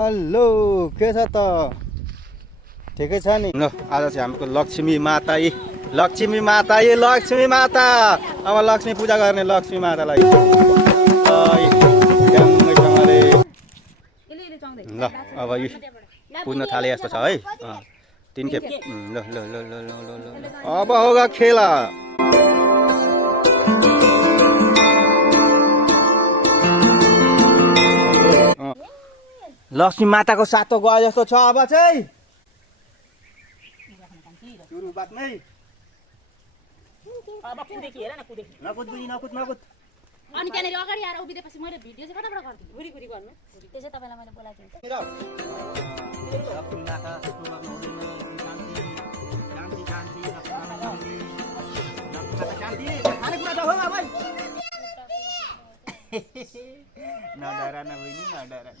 hello के छ त ठिकै छ नि ल आज चाहिँ हाम्रो लक्ष्मी माता अब लक्ष्मी पूजा गर्ने लक्ष्मी मातालाई ल अब यी पुज्न थाले जस्तो छ है तीन खेप ल ल ल ल ल ल अब होगा खेला लक्ष्मी माताको सातो गए जस्तो छ अब चाहिँ सुरु बात नै अब कुदेकी हेर न कुदेकी नकुद अनि त्यहाँनिर अगाडि आएर उभिएपछि मैले भिडियो चाहिँ कताबाट गर्छु घुरी गर्नु त्यसै तपाईँलाई मैले बोलाएको थिएँ लक्ष्मी माता खानेकुरा त हो भाइ नडरा नबहिनी नडरा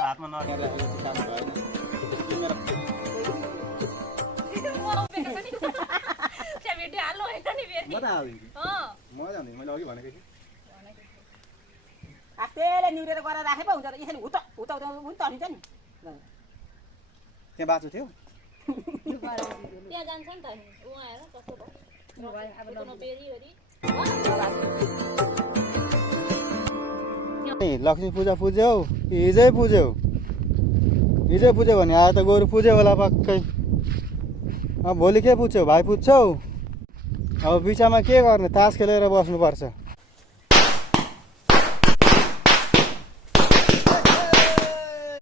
हातमा नडरा काम भएन म त हालिदिन्छु म जान्दिनँ मैले अघि भनेको थिएँ आस्तेले निउरेर गरेर राखे पो हुन्छ त यसरी हुत तनिन्छ नि त्यहाँ बाँचो थियो त्यहाँ जान्छ नि त उहाँ हेर कस्तो भयो लक्ष्मी पूजा पुज्यौ हिजै पुज्यौ भने आज त गोरु पुज्यो होला पक्कै अब भोलि के पुज्छौ भाइ पुज्छौ अब बिचमा के गर्ने तास खेलेर बस्नुपर्छ